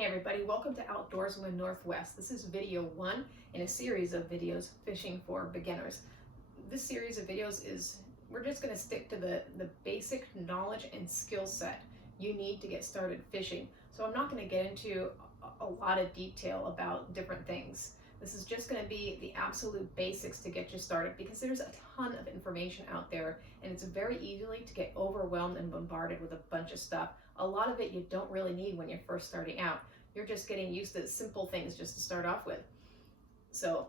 Hey everybody, welcome to Outdoorsman Northwest. This is video 1 in a series of videos, Fishing for Beginners. This series of videos we're just going to stick to the basic knowledge and skill set you need to get started fishing. So I'm not going to get into a lot of detail about different things. This is just going to be the absolute basics to get you started, because there's a ton of information out there and it's very easily to get overwhelmed and bombarded with a bunch of stuff. A lot of it you don't really need when you're first starting out. You're just getting used to simple things just to start off with. So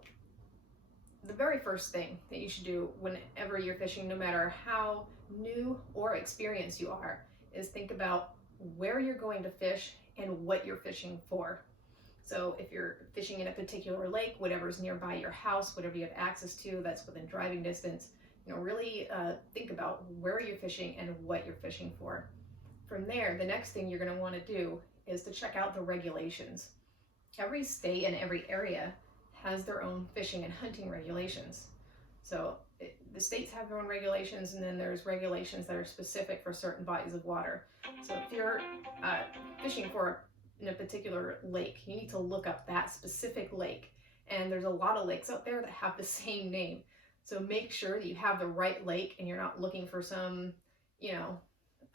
the very first thing that you should do whenever you're fishing, no matter how new or experienced you are, is think about where you're going to fish and what you're fishing for. So if you're fishing in a particular lake, whatever's nearby your house, whatever you have access to that's within driving distance, really think about where you're fishing and what you're fishing for. From there, the next thing you're going to want to do is to check out the regulations. Every state and every area has their own fishing and hunting regulations. So the states have their own regulations, and then there's regulations that are specific for certain bodies of water. So if you're fishing in a particular lake, you need to look up that specific lake. And there's a lot of lakes out there that have the same name. So make sure that you have the right lake and you're not looking for some,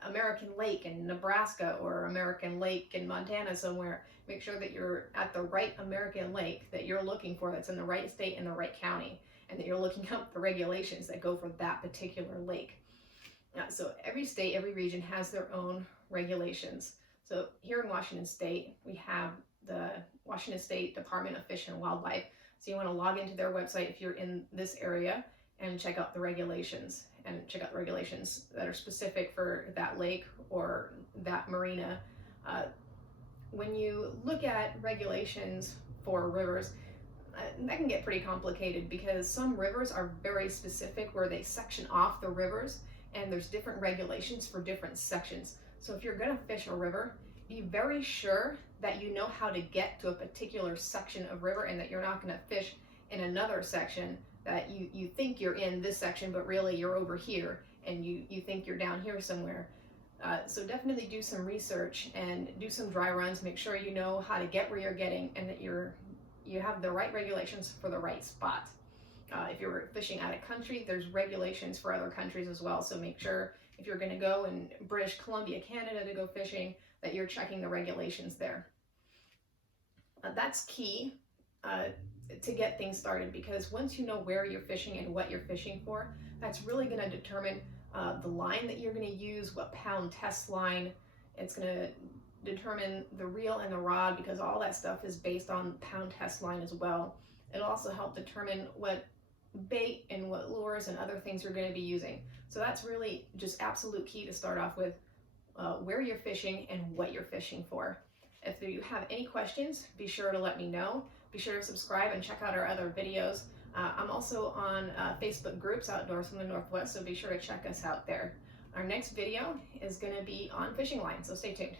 American Lake in Nebraska or American Lake in Montana somewhere. Make sure that you're at the right American Lake that you're looking for, that's in the right state and the right county, and that you're looking up the regulations that go for that particular lake. So every state, every region has their own regulations. So here in Washington State, we have the Washington State Department of Fish and Wildlife. So you want to log into their website if you're in this area and check out the regulations, and check out the regulations that are specific for that lake or that marina. When you look at regulations for rivers, that can get pretty complicated, because some rivers are very specific where they section off the rivers, and there's different regulations for different sections. So if you're going to fish a river, be very sure that you know how to get to a particular section of river, and that you're not going to fish in another section that you think you're in this section, but really you're over here, and you think you're down here somewhere. So definitely do some research and do some dry runs. Make sure you know how to get where you're getting, and that you have the right regulations for the right spot. If you're fishing out of country, there's regulations for other countries as well. So make sure if you're going to go in British Columbia, Canada to go fishing, that you're checking the regulations there. That's key to get things started, because once you know where you're fishing and what you're fishing for, that's really going to determine the line that you're going to use, what pound test line. It's going to determine the reel and the rod, because all that stuff is based on pound test line as well. It'll also help determine what bait and what lures and other things you're going to be using. So that's really just absolute key to start off with, where you're fishing and what you're fishing for. If you have any questions, be sure to let me know. Be sure to subscribe and check out our other videos. I'm also on Facebook groups, Outdoorsman Northwest, so be sure to check us out there. Our next video is going to be on fishing line, so stay tuned.